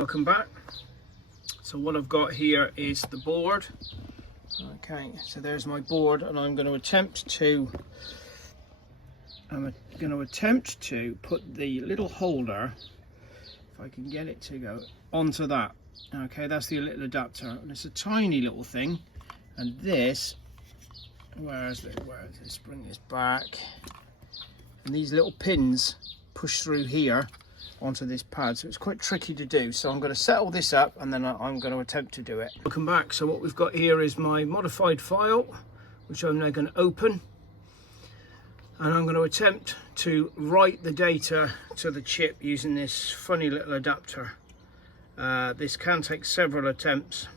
Welcome back. So what I've got here is the board. Okay, so there's my board, and I'm going to attempt to put the little holder, if I can get it to go onto that. Okay, that's the little adapter, and it's a tiny little thing. And this, where is this? Bring this back, and these little pins push through here onto this pad, so it's quite tricky to do. So I'm going to set all this up, and then I'm going to attempt to do it. Welcome back. So what we've got here is my modified file, which I'm now going to open, and I'm going to attempt to write the data to the chip using this funny little adapter. This can take several attempts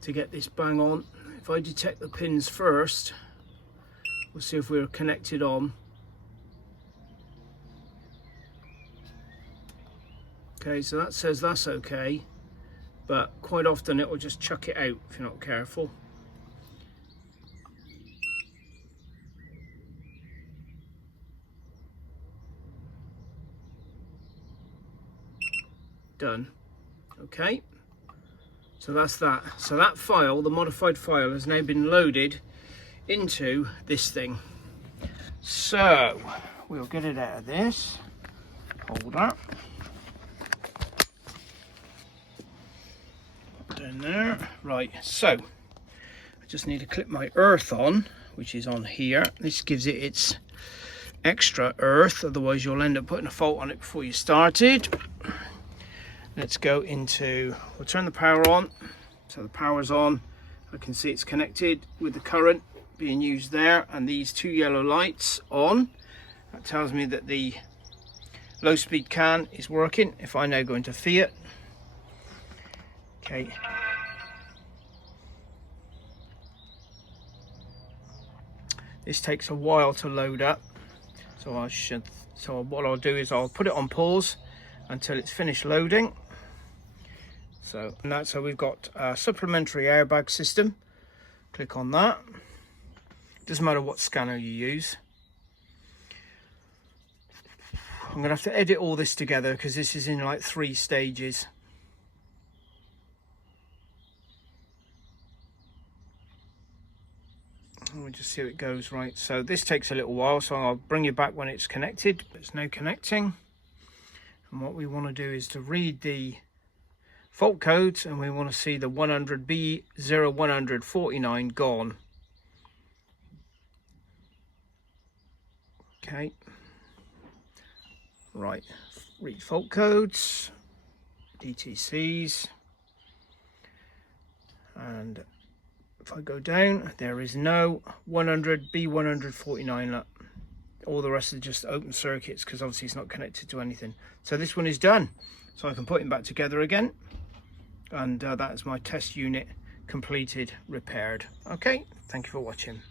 to get this bang on. If I detect the pins first, we'll see if we're connected on. Okay, so that says that's okay, but quite often it will just chuck it out if you're not careful. Done. Okay, so that's that. So that file, the modified file, has now been loaded into this thing. So we'll get it out of this holder. In there. Right, so I just need to clip my earth on, which is on here. This gives it its extra earth, otherwise you'll end up putting a fault on it before you started. Let's go into, we'll turn the power on. So the power's on. I can see it's connected with the current being used there, and these two yellow lights on. That tells me that the low speed can is working. If I now go into Fiat, okay, this takes a while to load up, so what I'll do is I'll put it on pause until it's finished loading. So we've got a supplementary airbag system. Click on that. Doesn't matter what scanner you use. I'm gonna have to edit all this together because this is in like 3 stages. We'll just see how it goes. Right, so this takes a little while, so I'll bring you back when it's connected. It's now connecting, and what we want to do is to read the fault codes, and we want to see the 100B0149 gone. Okay, right, read fault codes, DTCs, and if I go down, there is no 100B149. All the rest are just open circuits because obviously it's not connected to anything. So this one is done. So I can put him back together again. And that is my test unit completed, repaired. Okay, thank you for watching.